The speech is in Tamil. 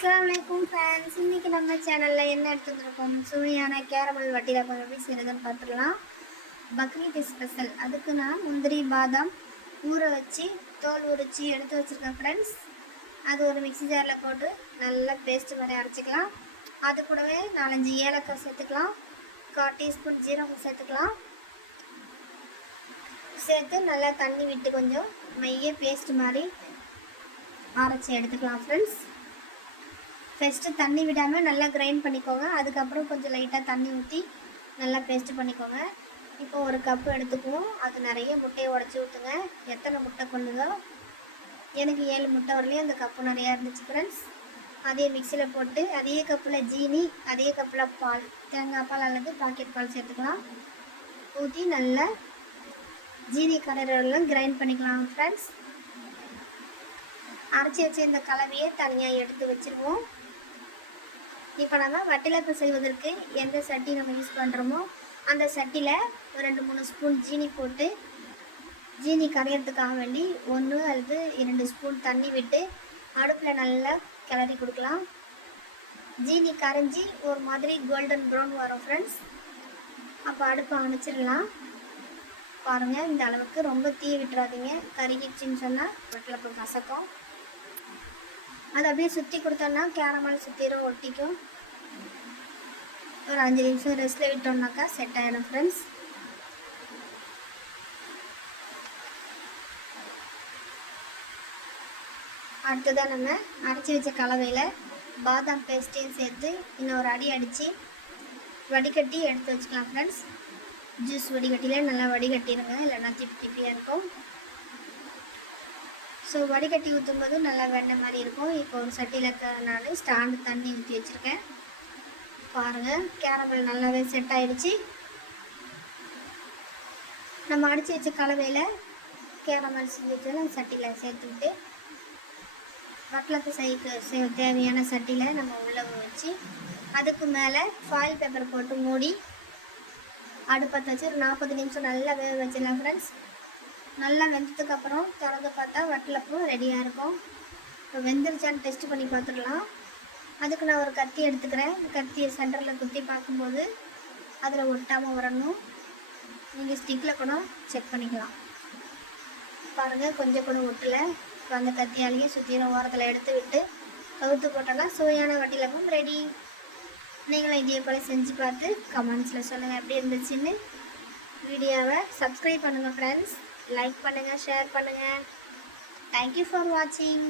அஸ்ஸலாமு அலைக்கும் ஃப்ரெண்ட்ஸ் இன்றைக்கி நம்ம சேனலில் என்ன எடுத்துருக்கோம் சுவையான கேரமல் வட்டியில் எப்படி செய்கிறதுன்னு பார்த்துக்கலாம் பக்ரீத் ஸ்பெஷல் அதுக்கு நான் முந்திரி பாதாம் ஊற வச்சு தோல் உரித்து எடுத்து வச்சுருக்கேன் ஃப்ரெண்ட்ஸ் அது ஒரு மிக்ஸி ஜாரில் போட்டு நல்லா பேஸ்ட் மாதிரி அரைச்சிக்கலாம். அது கூடவே நாலஞ்சு ஏலக்காய் சேர்த்துக்கலாம். கால் டீஸ்பூன் ஜீரகம் சேர்த்துக்கலாம். சேர்த்து நல்லா தண்ணி விட்டு கொஞ்சம் மைய பேஸ்ட் மாதிரி அரைச்சி எடுத்துக்கலாம் ஃப்ரெண்ட்ஸ் ஃபஸ்ட்டு தண்ணி விடாமல் நல்லா கிரைண்ட் பண்ணிக்கோங்க. அதுக்கப்புறம் கொஞ்சம் லைட்டாக தண்ணி ஊற்றி நல்லா பேஸ்ட் பண்ணிக்கோங்க. இப்போ ஒரு கப்பு எடுத்துக்குவோம். அது நிறைய முட்டையை உடச்சி ஊற்றுங்க எத்தனை முட்டை கொண்டுதோ எனக்கு ஏழு முட்டை வரலையும் அந்த கப்பு நிறையா இருந்துச்சு ஃப்ரெண்ட்ஸ் அதே மிக்சியில் போட்டு அதே கப்பில் ஜீனி அதே கப்பில் பால் தேங்காய் பால் அல்லது பாக்கெட் பால் சேர்த்துக்கலாம். ஊற்றி நல்லா ஜீனி கலரெல்லாம் கிரைண்ட் பண்ணிக்கலாம் ஃப்ரெண்ட்ஸ் அரைச்சி வச்ச இந்த கலவையை தனியாக எடுத்து வச்சுருவோம். இப்போ நம்ம வட்டிலப்பு செய்வதற்கு எந்த சட்டி நம்ம யூஸ் பண்ணுறோமோ அந்த சட்டியில் ஒரு ரெண்டு மூணு ஸ்பூன் ஜீனி போட்டு ஜீனி கரையிறதுக்காக வேண்டி ஒன்று அல்லது இரண்டு ஸ்பூன் தண்ணி விட்டு அடுப்பில் நல்லா கிளறி கொடுக்கலாம். ஜீனி கரைஞ்சி ஒரு மாதிரி கோல்டன் ப்ரௌன் வரும் ஃப்ரெண்ட்ஸ் அப்போ அடுப்பை அணைச்சிடலாம். பாருங்கள் இந்த அளவுக்கு ரொம்ப தீ விட்டுறாதீங்க. கருகிடுச்சின்னு சொன்னால் வட்டிலப்பு கசக்கும் அதை அப்படியே சுற்றி கொடுத்தோன்னா கேரமல் சுற்றிடும் ஒட்டிக்கும். ஒரு அஞ்சு நிமிஷம் ரெஸ்ட்டில் விட்டோம்னாக்கா செட் ஆகிடும் ஃப்ரெண்ட்ஸ் அடுத்ததாக நம்ம அரைச்சி வச்ச கலவையில் பாதாம் பேஸ்ட்டையும் சேர்த்து இன்னொரு அடி அடித்து வடிகட்டி எடுத்து வச்சுக்கலாம் ஃப்ரெண்ட்ஸ் ஜூஸ் வடிகட்டியில் நல்லா வடிகட்டிடுங்க இல்லைன்னா திப்பி திப்பியாக இருக்கும். ஸோ வடிகட்டி ஊற்றும் போது நல்லா வெண்ணெய் மாதிரி இருக்கும். இப்போ ஒரு சட்டியில் நான் ஸ்டாண்டு தண்ணி ஊற்றி வச்சுருக்கேன். பாருங்கள் கேரமல் நல்லாவே செட் ஆகிடுச்சி நம்ம அடித்து வச்ச கலவையில் கேரமல் செஞ்சு சட்டியில் சேர்த்துக்கிட்டு வட்டலத்து சைக்கு தேவையான சட்டியில் நம்ம உள்ளே வச்சு அதுக்கு மேலே ஃபாயில் பேப்பர் போட்டு மூடி அடுப்பத்தை வச்சு ஒரு நாற்பது நிமிஷம் நல்லா வேக வச்சிடலாம் ஃப்ரெண்ட்ஸ் நல்லா வெந்ததுக்கு அப்புறம் திறந்து பார்த்தா வட்டலப்பு ரெடியாக இருக்கும். இப்போ வெந்துருச்சான்னு டெஸ்ட் பண்ணி பார்த்துடலாம். அதுக்கு நான் ஒரு கத்தி எடுத்துக்கிறேன். கத்தியை சென்டரில் குத்தி பார்க்கும்போது அதில் ஒட்டாமல் வரணும். நீங்கள் ஸ்டிக்கில் கூட செக் பண்ணிக்கலாம். பாருங்கள் கொஞ்சம் கூட ஒட்டலை. இப்போ அந்த கத்தியாலேயே சுற்றின ஓரத்தில் எடுத்து விட்டு கவுத்து போட்டோன்னா சுவையான வட்டிலமும் ரெடி நீங்களும் இதே போல் செஞ்சு பார்த்து கமெண்ட்ஸில் சொல்லுங்கள் எப்படி இருந்துச்சுன்னு வீடியோவை சப்ஸ்கிரைப் பண்ணுங்கள் ஃப்ரெண்ட்ஸ் லைக் பண்ணுங்கள் ஷேர் பண்ணுங்கள் தேங்க்யூ ஃபார் வாட்சிங்